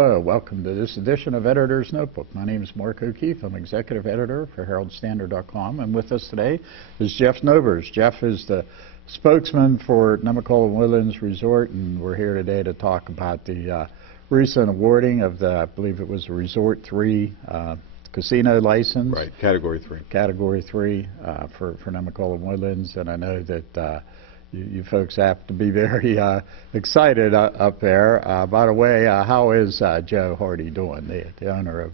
Hello, welcome to this edition of Editor's Notebook. My name is Mark O'Keefe. I'm Executive Editor for HeraldStandard.com, and with us today is Jeff Novers. Jeff is the spokesman for Nemacolin Woodlands Resort, and we're here today to talk about the recent awarding of the, I believe it was a Resort 3 casino license. Right, Category 3. Category 3 for Nemacolin Woodlands, and I know that you folks have to be very excited up there. By the way, how is Joe Hardy doing, the owner of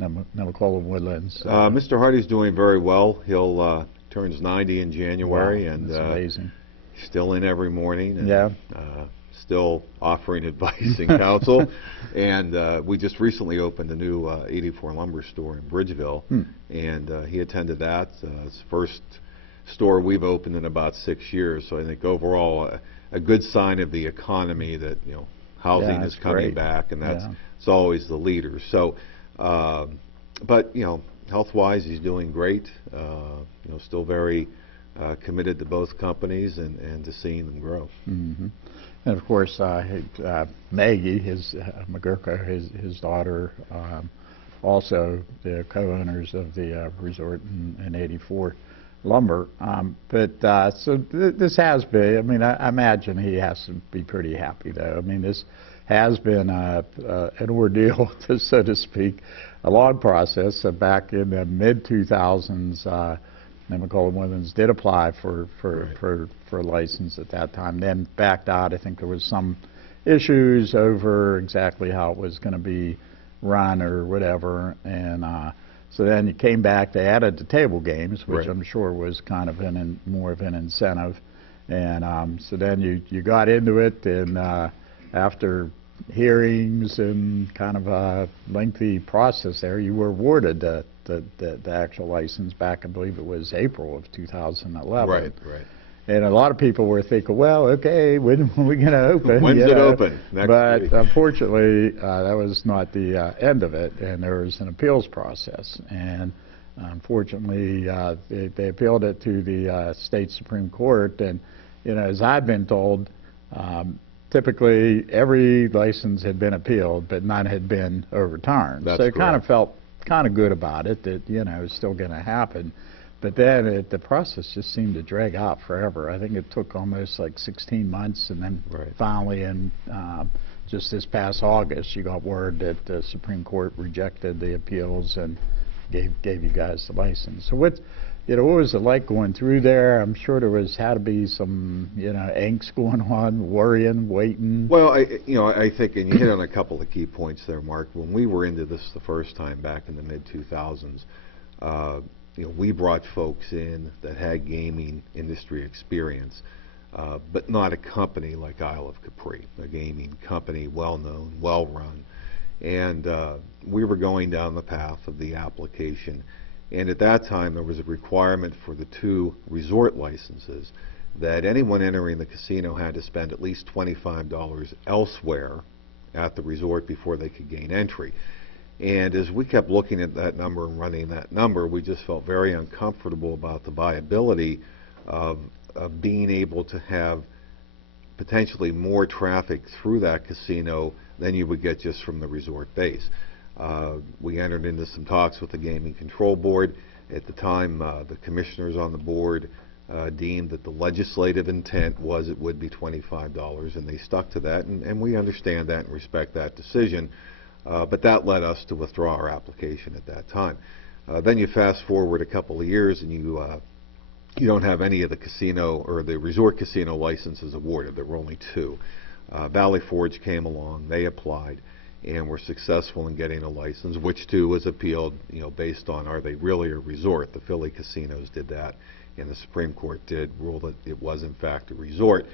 Nemacolin Woodlands? Mr. Hardy's doing very well. He'll turns 90 in January, and that's amazing. He's still in every morning, and yeah. Still offering advice and counsel. And we just recently opened a new 84 Lumber store in Bridgeville, and he attended that. It's the first store we've opened in about 6 years, so I think overall a good sign of the economy that housing is coming back, and that's it's always the leader. So, but health-wise, he's doing great. Still very committed to both companies and to seeing them grow. Mm-hmm. And of course, Maggie, his daughter, also the co-owners of the resort in 84 Lumber. So this has been, I mean, I imagine he has to be pretty happy, though. I mean, this has been an ordeal, so to speak, a long process. Back in the mid-2000s, Nemacolin Woodlands did apply for a license at that time, then backed out. I think there was some issues over exactly how it was going to be run or whatever, and so then you came back. They added the table games, which I'm sure was kind of more of an incentive, and so then you got into it, and after hearings and kind of a lengthy process there, you were awarded the actual license back, I believe it was April of 2011. Right. And a lot of people were thinking, well, okay, when are we going to open? When's it open? But unfortunately, that was not the end of it, and there was an appeals process. And unfortunately, they appealed it to the state Supreme Court. And as I've been told, typically every license had been appealed, but none had been overturned. That's so it correct. Kind of felt kind of good about it, that it was still going to happen. But then the process just seemed to drag out forever. I think it took almost like 16 months, and then finally in just this past August, you got word that the Supreme Court rejected the appeals and gave you guys the license. So what was it like going through there? I'm sure there had to be some angst going on, worrying, waiting. Well, I think, and you hit on a couple of key points there, Mark. When we were into this the first time back in the mid-2000s, we brought folks in that had gaming industry experience, but not a company like Isle of Capri, a gaming company, well-known, well-run. And we were going down the path of the application. And at that time, there was a requirement for the 2 resort licenses that anyone entering the casino had to spend at least $25 elsewhere at the resort before they could gain entry. And as we kept looking at that number and running that number, we just felt very uncomfortable about the viability of being able to have potentially more traffic through that casino than you would get just from the resort base. We entered into some talks with the Gaming Control Board. At the time, the commissioners on the board deemed that the legislative intent was it would be $25, and they stuck to that, and we understand that and respect that decision. But that led us to withdraw our application at that time. Then you fast forward a couple of years, and you don't have any of the casino or the resort casino licenses awarded. There were only 2. Valley Forge came along. They applied and were successful in getting a license, which too was appealed, based on are they really a resort. The Philly casinos did that, and the Supreme Court did rule that it was in fact a resort.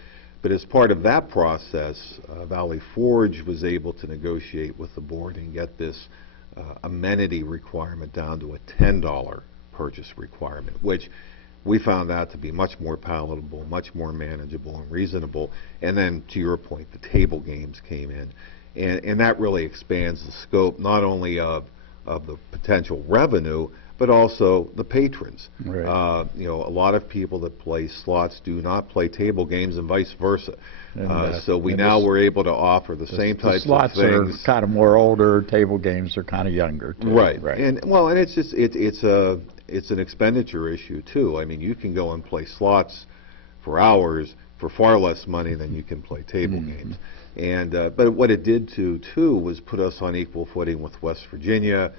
But as part of that process, Valley Forge was able to negotiate with the board and get this amenity requirement down to a $10 purchase requirement, which we found that to be much more palatable, much more manageable and reasonable. And then, to your point, the table games came in. And that really expands the scope not only of the potential revenue, but also the patrons. Right. You know, a lot of people that play slots do not play table games, and vice versa. So we now were able to offer the same types of slots things. are kind of more older. Table games are kind of younger, too. Right. Right. And well, and it's just it's an expenditure issue too. I mean, you can go and play slots for hours for far less money than you can play table games. And but what it did too was put us on equal footing with West Virginia,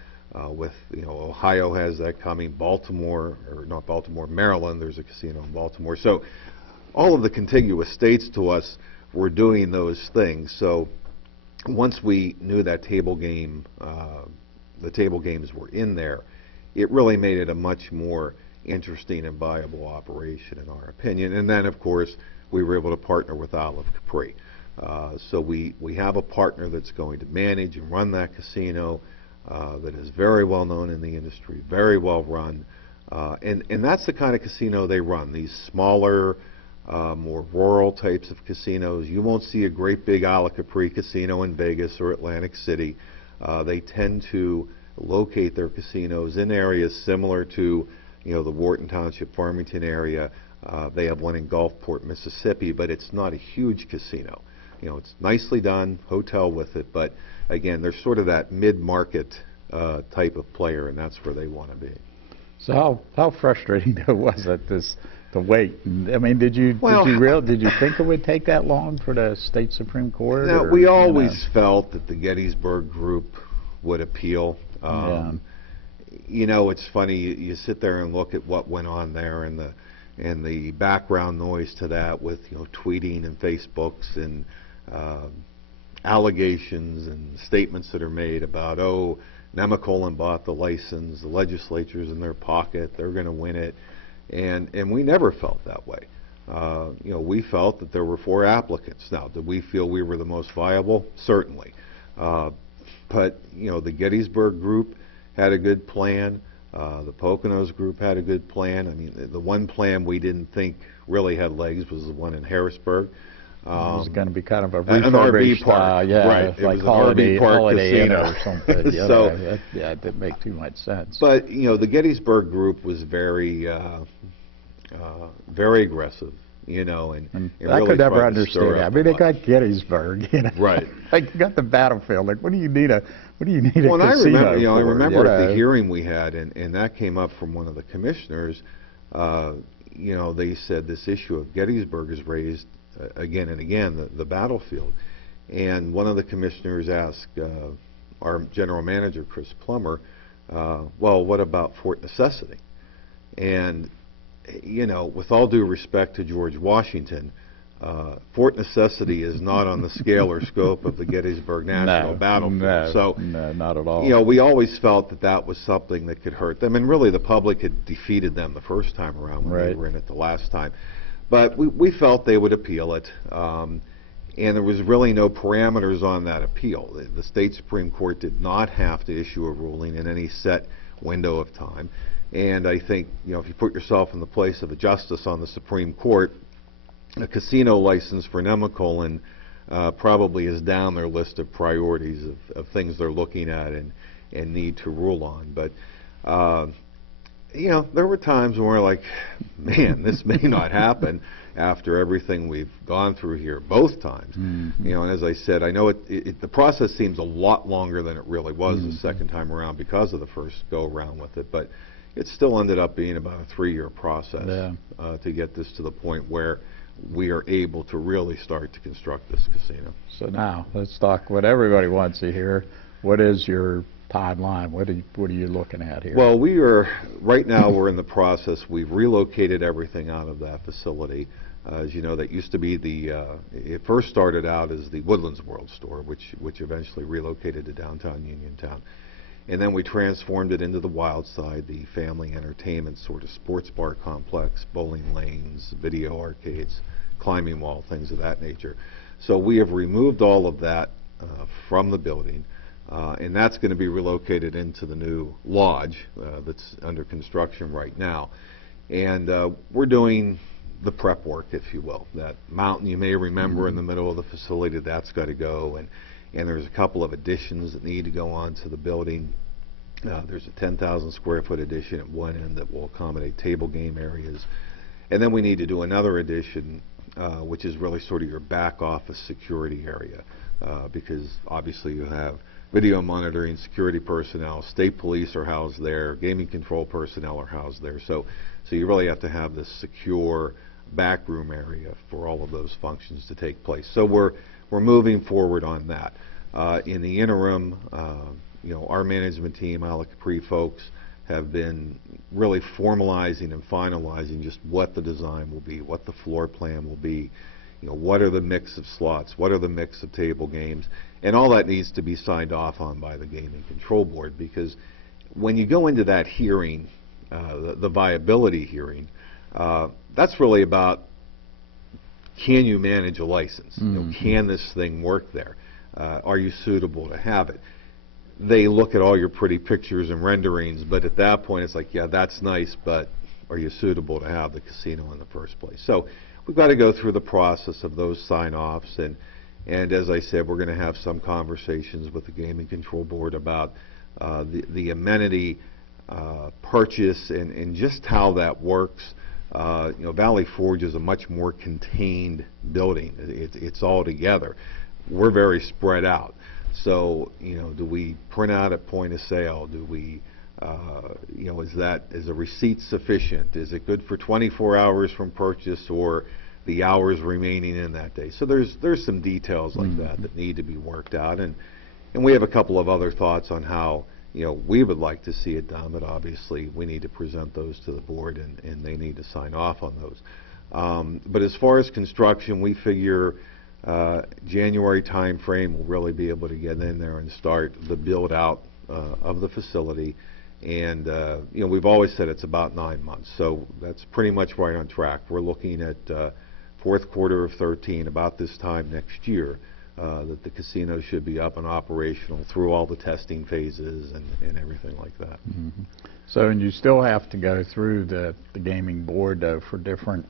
with, you know, Ohio has that coming, Baltimore, or not Baltimore, Maryland. There's a casino in Baltimore. So all of the contiguous states to us were doing those things. So once we knew that table game, the table games were in there, it really made it a much more interesting and viable operation, in our opinion. And then, of course, we were able to partner with Olive Capri. So we have a partner that's going to manage and run that casino, that is very well known in the industry, very well run. And that's the kind of casino they run, these smaller, more rural types of casinos. You won't see a great big Olive Capri casino in Vegas or Atlantic City. They tend to locate their casinos in areas similar to, you know, the Wharton Township, Farmington area. They have one in Gulfport, Mississippi, but it's not a huge casino. You know, it's nicely done, hotel with it, but again, they're sort of that mid-market type of player, and that's where they want to be. So how frustrating though was it, the wait? I mean, did you think it would take that long for the state Supreme Court? Now, or, we always felt that the Gettysburg Group would appeal. You know, it's funny. You sit there and look at what went on there, and the background noise to that, with, you know, tweeting and Facebooks and allegations and statements that are made about, oh, Nemacolin bought the license, the legislature's in their pocket, they're going to win it, and we never felt that way. You know, we felt that there were 4 applicants. Now, did we feel we were the most viable? Certainly. But, you know, the Gettysburg Group had a good plan. The Poconos Group had a good plan. I mean, the one plan we didn't think really had legs was the one in Harrisburg. It was going to be kind of a an RV park, yeah, right? like it was an RV park Holiday Inn casino or something. Yeah, so, it didn't make too much sense. But, you know, the Gettysburg Group was very, very aggressive. You know, and I really could never tried to understand stir that. I up mean, a they lot. got Gettysburg, you know, Right. Like you got the battlefield. Like, what do you need a Well, and casino I remember, you know, I for, remember you at the know? hearing we had, and that came up from one of the commissioners. You know, they said this issue of Gettysburg is raised again and again, the battlefield. And one of the commissioners asked our general manager, Chris Plummer, well, what about Fort Necessity? And, you know, with all due respect to George Washington, Fort Necessity is not on the scale or scope of the Gettysburg National Battlefield. No, not at all. You know, we always felt that that was something that could hurt them, and really the public had defeated them the first time around when they were in it the last time. But we felt they would appeal it, and there was really no parameters on that appeal. The state Supreme Court did not have to issue a ruling in any set window of time. And I think, you know, if you put yourself in the place of a justice on the Supreme Court, a casino license for Nemacolin probably is down their list of priorities of things they're looking at and need to rule on. But, you know, there were times when we're like, man, this may not happen after everything we've gone through here both times. Mm-hmm. You know, and as I said, I know the process seems a lot longer than it really was the second time around because of the first go-around with it. But it still ended up being about a 3-year process to get this to the point where we are able to really start to construct this casino. So now, let's talk what everybody wants to hear. What is your timeline? What are you looking at here? Well, right now we're in the process. We've relocated everything out of that facility. As you know, that used to be it first started out as the Woodlands World Store, which eventually relocated to downtown Uniontown. And then we transformed it into the Wild Side, the family entertainment sort of sports bar complex, bowling lanes, video arcades, climbing wall, things of that nature. So we have removed all of that from the building, and that's going to be relocated into the new lodge that's under construction right now. And we're doing the prep work, if you will. That mountain you may remember in the middle of the facility, that's got to go. And there's a couple of additions that need to go on to the building. There's a 10,000 square foot addition at one end that will accommodate table game areas. And then we need to do another addition, which is really sort of your back office security area, because obviously you have video monitoring, security personnel, state police are housed there, gaming control personnel are housed there. So you really have to have this secure backroom area for all of those functions to take place. So we're moving forward on that. In the interim, our management team, Ala Capri folks, have been really formalizing and finalizing just what the design will be, what the floor plan will be, what are the mix of slots, what are the mix of table games, and all that needs to be signed off on by the Gaming Control Board, because when you go into that hearing, the viability hearing, that's really about, can you manage a license? Can this thing work there? Are you suitable to have it? They look at all your pretty pictures and renderings, but at that point it's like, yeah, that's nice, but are you suitable to have the casino in the first place? So we've got to go through the process of those sign-offs, and as I said, we're going to have some conversations with the Gaming Control Board about the amenity purchase and just how that works. Valley Forge is a much more contained building. It's all together. We're very spread out. So, do we print out at point of sale? Do we, is a receipt sufficient? Is it good for 24 hours from purchase, or the hours remaining in that day? So there's some details like that need to be worked out, and we have a couple of other thoughts on how we would like to see it done, but obviously we need to present those to the board, and they need to sign off on those. But as far as construction, we figure January time frame will really be able to get in there and start the build out of the facility, and we've always said it's about 9 months, so that's pretty much right on track. We're looking at fourth quarter of 13, about this time next year, that the casino should be up and operational through all the testing phases and everything like that. So, and you still have to go through the gaming board, though, for different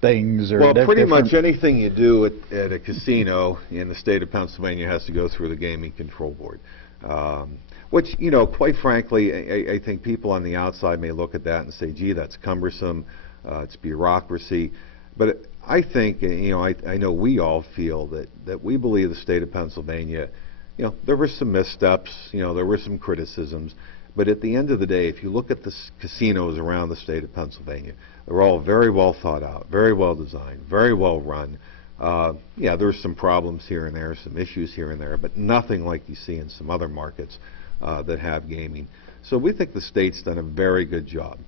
things? Or well, pretty much anything you do at a casino in the state of Pennsylvania has to go through the Gaming Control Board. Which, quite frankly, I think people on the outside may look at that and say, gee, that's cumbersome, it's bureaucracy. But I think, I know we all feel that we believe the state of Pennsylvania, there were some missteps, there were some criticisms, but at the end of the day, if you look at the casinos around the state of Pennsylvania, they're all very well thought out, very well designed, very well run. Yeah, there's some problems here and there, some issues here and there, but nothing like you see in some other markets that have gaming. So we think the state's done a very good job.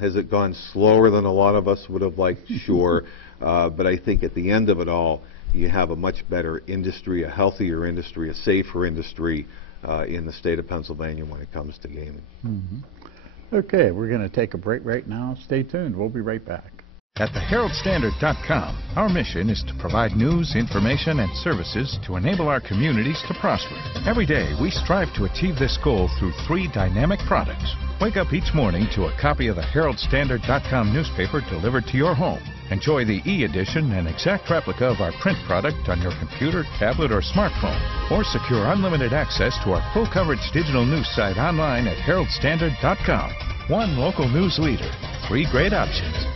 Has it gone slower than a lot of us would have liked? Sure. But I think at the end of it all, you have a much better industry, a healthier industry, a safer industry in the state of Pennsylvania when it comes to gaming. Okay, we're going to take a break right now. Stay tuned. We'll be right back. At theheraldstandard.com, our mission is to provide news, information, and services to enable our communities to prosper. Every day, we strive to achieve this goal through 3 dynamic products. Wake up each morning to a copy of the heraldstandard.com newspaper delivered to your home. Enjoy the e-edition and exact replica of our print product on your computer, tablet, or smartphone. Or secure unlimited access to our full-coverage digital news site online at heraldstandard.com. One local news leader, 3 great options.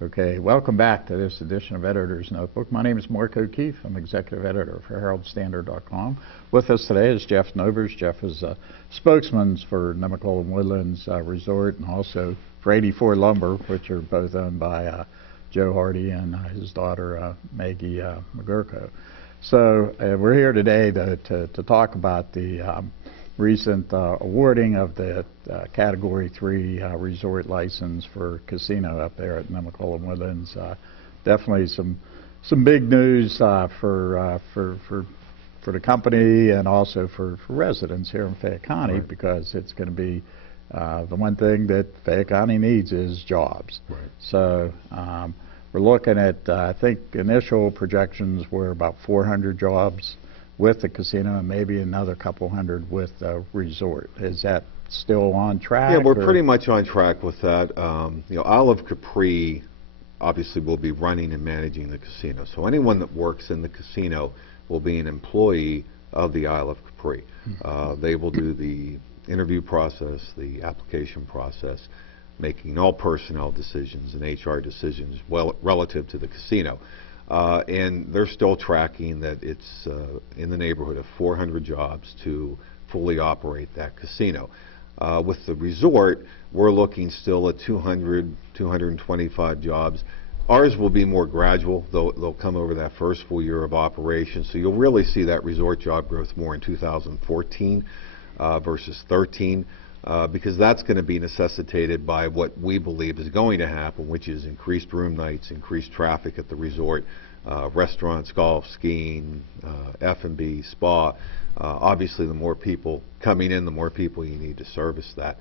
Okay, welcome back to this edition of Editor's Notebook. My name is Mark O'Keefe. I'm executive editor for heraldstandard.com. With us today is Jeff Novers. Jeff is a spokesman for Nemacolin Woodlands Resort and also for 84 Lumber, which are both owned by Joe Hardy and his daughter Maggie McGurko. So we're here today to talk about the recent awarding of the Category 3 resort license for casino up there at Nemacolin Woodlands. Definitely some big news for the company and also for residents here in Fayette County, right, because it's going to be the one thing that Fayette County needs is jobs. Right. So we're looking at, I think initial projections were about 400 jobs with the casino and maybe another couple hundred with the resort. Is that still on track? Yeah, we're pretty much on track with that. Olive Capri obviously will be running and managing the casino. So anyone that works in the casino will be an employee of the Isle of Capri. They will do the interview process, the application process, making all personnel decisions and HR decisions relative to the casino. And they're still tracking that it's in the neighborhood of 400 jobs to fully operate that casino. With the resort, we're looking still at 200, 225 jobs. Ours will be more gradual. They'll come over that first full year of operation. So you'll really see that resort job growth more in 2014 versus 13. Because that's going to be necessitated by what we believe is going to happen, which is increased room nights, increased traffic at the resort, restaurants, golf, skiing, F&B, spa. Obviously, the more people coming in, the more people you need to service that.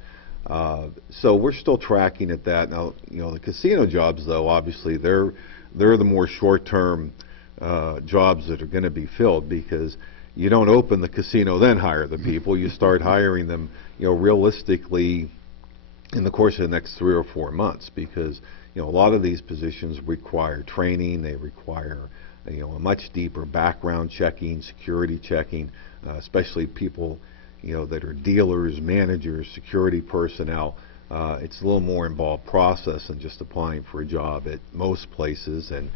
So we're still tracking at that. Now, the casino jobs, though, obviously, they're the more short-term jobs that are going to be filled, because you don't open the casino then hire the people. You start hiring them, realistically in the course of the next 3 or 4 months, because a lot of these positions require training. They require a much deeper background checking, security checking, especially people that are dealers, managers, security personnel. It's a little more involved process than just applying for a job at most places. And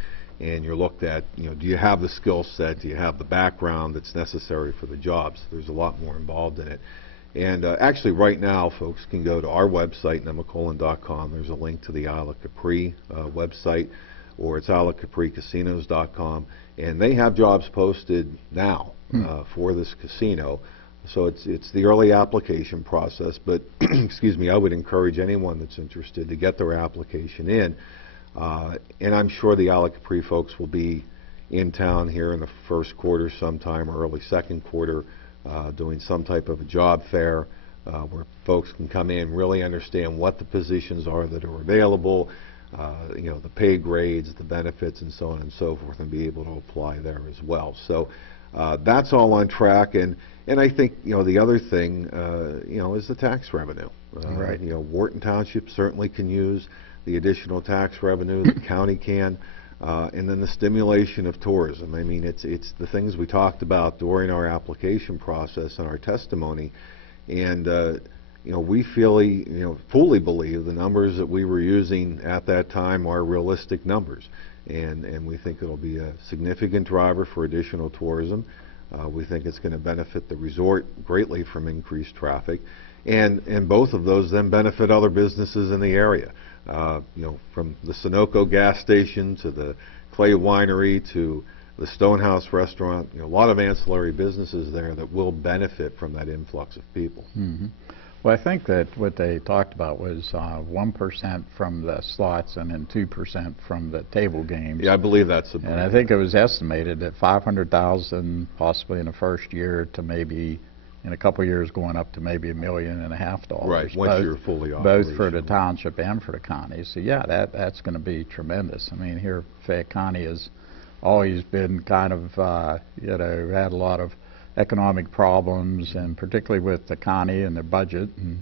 you're looked at, do you have the skill set? Do you have the background that's necessary for the jobs? There's a lot more involved in it. And actually, right now, folks can go to our website, Nemacolin.com. There's a link to the Isle of Capri website, or it's isleofcapricasinos.com. And they have jobs posted now for this casino. So it's the early application process. But, excuse me, I would encourage anyone that's interested to get their application in. And I'm sure the Isle of Capri folks will be in town here in the first quarter sometime, or early second quarter, doing some type of a job fair where folks can come in, really understand what the positions are that are available, the pay grades, the benefits, and so on and so forth, and be able to apply there as well. So that's all on track. And I think, the other thing, is the tax revenue. Right. Wharton Township certainly can use the additional tax revenue, the county can, and then the stimulation of tourism. I mean, it's the things we talked about during our application process and our testimony, and we fully believe the numbers that we were using at that time are realistic numbers, and we think it'll be a significant driver for additional tourism. We think it's going to benefit the resort greatly from increased traffic, and both of those then benefit other businesses in the area. From the Sunoco gas station to the Clay Winery to the Stonehouse restaurant, a lot of ancillary businesses there that will benefit from that influx of people. Mm-hmm. Well, I think that what they talked about was 1% from the slots and then 2% from the table games. Yeah, I believe that's the. And I think it was estimated at $500,000 possibly in the first year to maybe in a couple of years going up to maybe $1.5 million. Right, once you're fully operational. Both for the township and for the county. So yeah, that's going to be tremendous. I mean, here Fayette County has always been kind of, had a lot of economic problems, and particularly with the county and their budget, and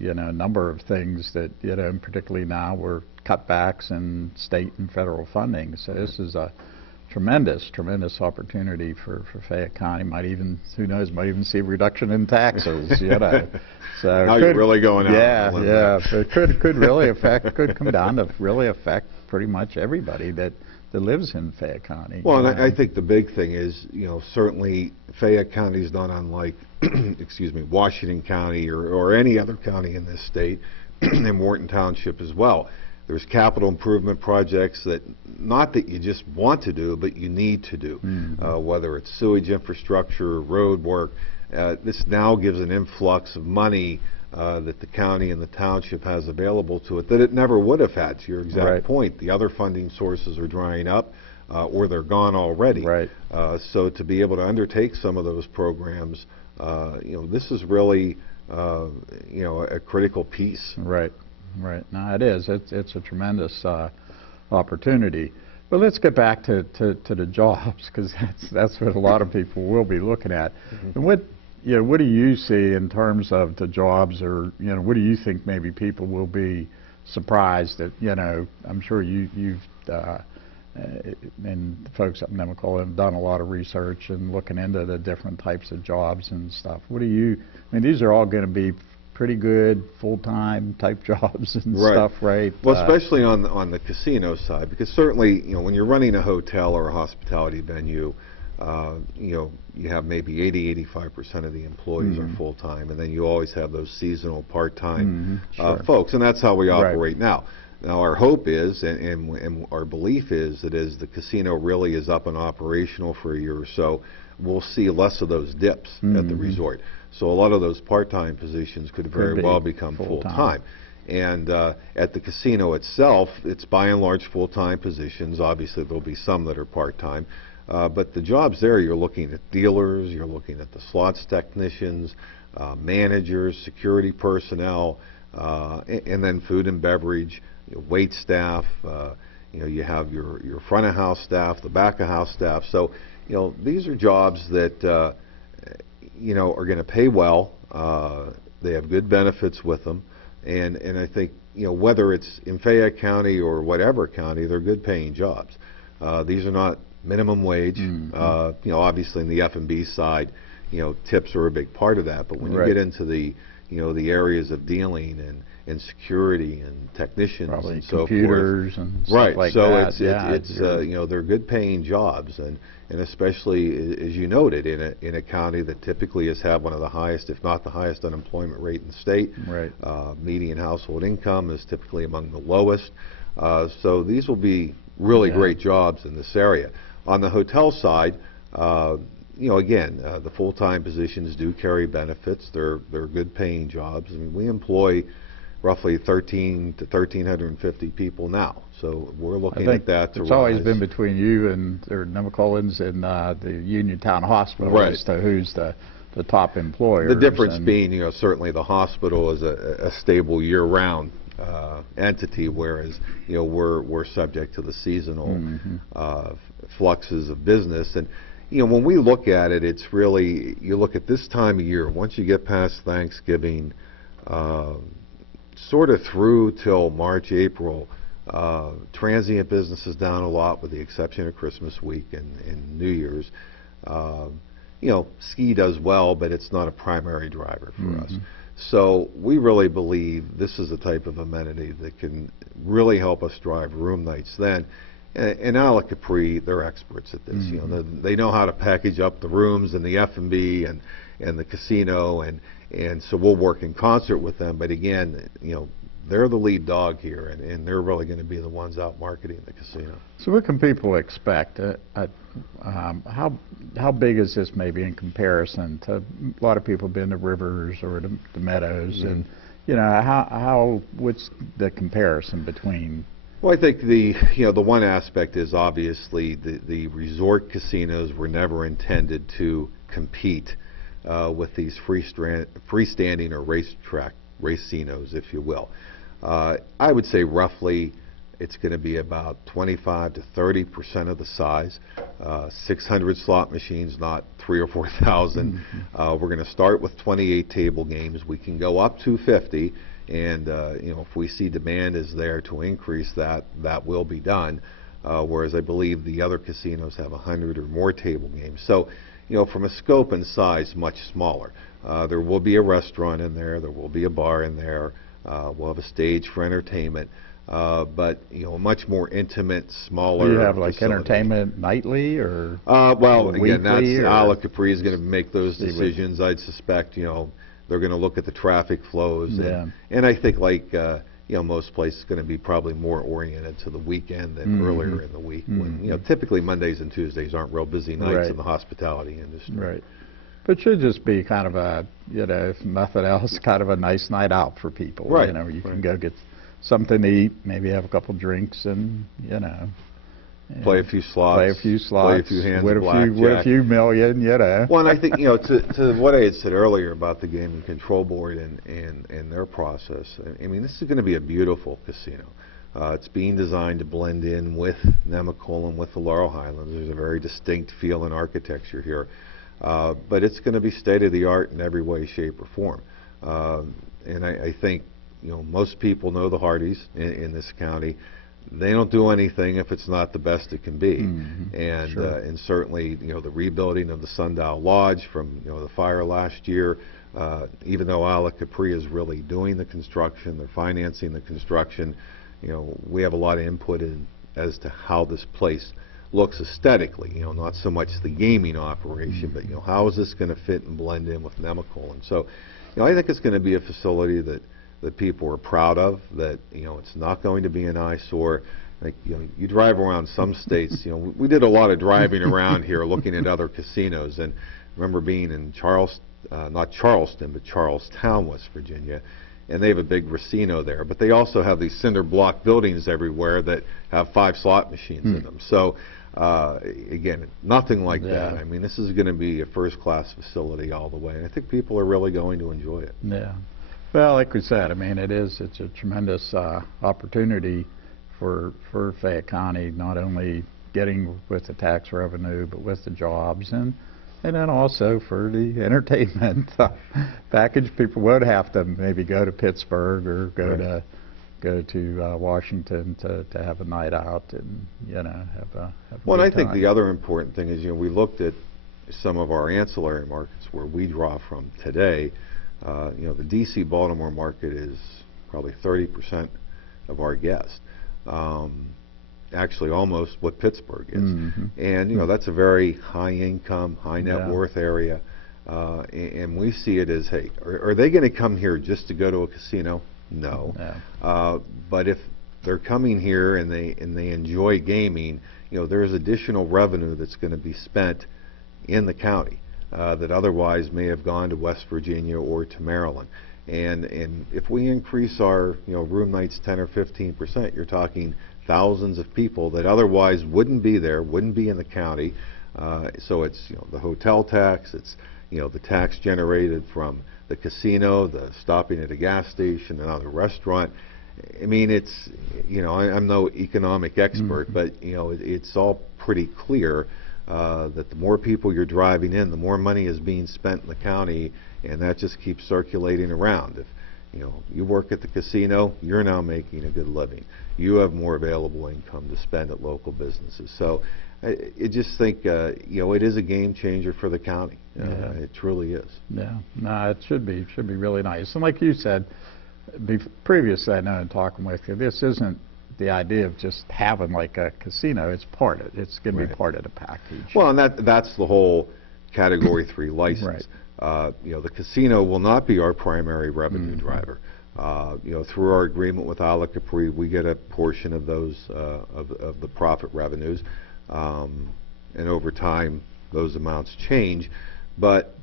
a number of things that, and particularly now we're cutbacks in state and federal funding. So this is a tremendous opportunity for Fayette County. Who knows, might even see a reduction in taxes, So now you're really going out. Yeah, so it could come down to really affect pretty much everybody that lives in Fayette County. Well, and I think the big thing is, certainly Fayette County is not unlike, Washington County or any other county in this state, and Wharton Township as well. There's capital improvement projects that, not that you just want to do, but you need to do, whether it's sewage infrastructure, road work. This now gives an influx of money that the county and the township has available to it that it never would have had, to your exact point. The other funding sources are drying up or they're gone already. Right. So to be able to undertake some of those programs, this is really, a critical piece. Right. No, it is. It's a tremendous opportunity. But let's get back to the jobs, because that's what a lot of people will be looking at. And what do you see in terms of the jobs, or what do you think maybe people will be surprised that I'm sure you've and the folks up in Nemacolin have done a lot of research and looking into the different types of jobs and stuff. What do you, I mean, these are all going to be pretty good full-time type jobs and stuff, right? Well, especially on the casino side, because certainly, you know, when you're running a hotel or a hospitality venue, you know, you have maybe 80-85% of the employees are full-time, and then you always have those seasonal part-time folks, and that's how we operate now. Now, our hope is, and our belief is, that as the casino really is up and operational for a year or so, we'll see less of those dips at the resort. So a lot of those part-time positions could very well become full-time. And at the casino itself, it's by and large full-time positions. Obviously, there'll be some that are part-time. But the jobs there, you're looking at dealers, you're looking at the slots technicians, managers, security personnel, and then food and beverage, wait staff, you know, you have your front of house staff, the back of house staff. So, you know, these are jobs that, you know, are going to pay well. They have good benefits with them. And I think, you know, whether it's in Fayette County or whatever county, they're good paying jobs. These are not minimum wage. You know, obviously in the F&B side, you know, tips are a big part of that. But when you get into the, you know, the areas of dealing and security and technicians and so computers forth. And stuff like so that. it's you know, they're good paying jobs, and especially as you noted in a county that typically has had one of the highest, if not the highest, unemployment rate in the state. Median household income is typically among the lowest. So these will be really great jobs in this area. On the hotel side, you know, again, the full-time positions do carry benefits. They're good paying jobs. I mean, we employ roughly 1,300 to 1,350 people now. So we're looking at that to rise. It's always been between you and Nemacolins and the Uniontown Hospital as to who's the top employer. The difference being, you know, certainly the hospital is a stable year-round entity, whereas, you know, we're subject to the seasonal fluxes of business. And, you know, when we look at it, it's really, you look at this time of year, once you get past Thanksgiving, sort of through till March, April, transient business is down a lot with the exception of Christmas week and New Year's. You know, ski does well, but it's not a primary driver for us. So we really believe this is the type of amenity that can really help us drive room nights then. And a la Capri, they're experts at this. You know, they know how to package up the rooms and the F&B and the casino, and so we'll work in concert with them. But again, you know, they're the lead dog here, and they're really going to be the ones out marketing the casino. So what can people expect? How big is this maybe in comparison to a lot of people have been to Rivers or the Meadows, and you know, what's the comparison between? Well, I think the one aspect is obviously the resort casinos were never intended to compete with these freestanding or racetrack racinos, if you will. I would say roughly it's going to be about 25 to 30% of the size. 600 slot machines, not 3,000 or 4,000. We're going to start with 28 table games. We can go up to 50. And you know, if we see demand is there to increase that, that will be done. Whereas I believe the other casinos have 100 or more table games. So, you know, from a scope and size, much smaller. There will be a restaurant in there. There will be a bar in there. We'll have a stage for entertainment. But you know, much more intimate, smaller. Do you have like facility. Entertainment nightly or? Well, again, that's or? a la Capri is going to make those decisions. I'd suspect, you know, they're going to look at the traffic flows, and I think, like you know, most places, going to be probably more oriented to the weekend than earlier in the week. When, you know, typically Mondays and Tuesdays aren't real busy nights in the hospitality industry. But it should just be kind of a, you know, if nothing else, kind of a nice night out for people. You know, you can go get something to eat, maybe have a couple drinks, and you know. Play a few slots. Play a few slots. Play a few hands of blackjack. Win a few million, you know. Well, and I think, you know, to what I had said earlier about the Gaming Control Board and their process, I mean, this is going to be a beautiful casino. It's being designed to blend in with Nemacolin, with the Laurel Highlands. There's a very distinct feel and architecture here. But it's going to be state-of-the-art in every way, shape, or form. And I think, you know, most people know the Hardys in this county. they don't do anything if it's not the best it can be. And Sure. and certainly, the rebuilding of the Sundial Lodge from the fire last year. Even though Ala Capri is really doing the construction, they're financing the construction. We have a lot of input in as to how this place looks aesthetically. Not so much the gaming operation, but how is this going to fit and blend in with Nemacolin? So, I think it's going to be a facility that people are proud of, that it's not going to be an eyesore. Like, you drive around some states, we did a lot of driving around here looking at other casinos, and I remember being in not Charleston, but Charlestown, West Virginia, and they have a big casino there, but they also have these cinder block buildings everywhere that have 5 slot machines in them. So again, nothing like that. I mean, this is going to be a first-class facility all the way, and I think people are really going to enjoy it. Yeah. Well, like we said, I mean, it's a tremendous opportunity for Fayette County, not only getting with the tax revenue, but with the jobs, and then also for the entertainment package. People would have to maybe go to Pittsburgh or go to Washington to have a night out and have a well, good and I think time. the other important thing is we looked at some of our ancillary markets where we draw from today. The D.C. Baltimore market is probably 30% of our guests. Actually, almost what Pittsburgh is. And that's a very high income, high net worth area. And we see it as, hey, are they going to come here just to go to a casino? No. But if they're coming here and they enjoy gaming, there's additional revenue that's going to be spent in the county that otherwise may have gone to West Virginia or to Maryland. And if we increase our room nights 10 or 15%, you're talking thousands of people that otherwise wouldn't be there, wouldn't be in the county. So it's the hotel tax, it's the tax generated from the casino, the stopping at a gas station, another restaurant. I mean, it's I'm no economic expert, but it's all pretty clear that the more people you're driving in, the more money is being spent in the county, and that just keeps circulating around. If you work at the casino, you're now making a good living. You have more available income to spend at local businesses. So I just think it is a game changer for the county. It truly is. Yeah, no, it should be really nice. And like you said previously, I know in talking with you, this isn't the idea of just having like a casino. It's it's going to be part of the package. Well, and that's the whole Category 3 license. The casino will not be our primary revenue driver. Through our agreement with Ala Capri, we get a portion of those of the profit revenues, and over time those amounts change. But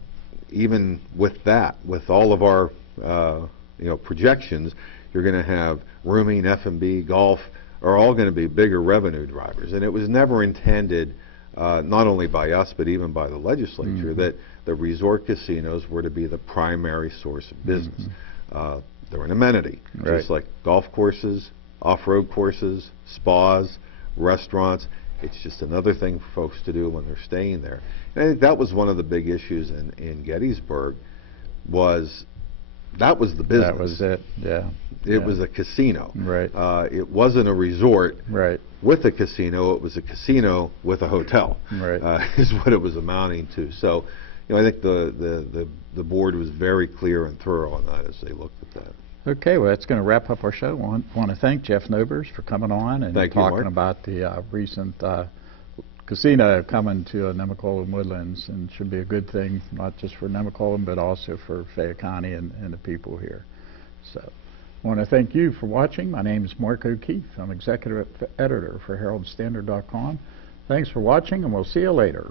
even with that, with all of our projections, you're going to have rooming, F&B, golf are all going to be bigger revenue drivers. And it was never intended, not only by us but even by the legislature, that the resort casinos were to be the primary source of business. They're an amenity, just like golf courses, off-road courses, spas, restaurants. It's just another thing for folks to do when they're staying there. And I think that was one of the big issues in Gettysburg, that was the business. That was it, It was a casino. Right. It wasn't a resort with a casino. It was a casino with a hotel. Is what it was amounting to. So, I think the board was very clear and thorough on that as they looked at that. Okay, well, that's going to wrap up our show. I want to thank Jeff Nobers for coming on and talking about the recent casino coming to Nemacolin Woodlands, and should be a good thing, not just for Nemacolin, but also for Fayette County and the people here. So I want to thank you for watching. My name is Mark O'Keefe. I'm Executive Editor for HeraldStandard.com. Thanks for watching, and we'll see you later.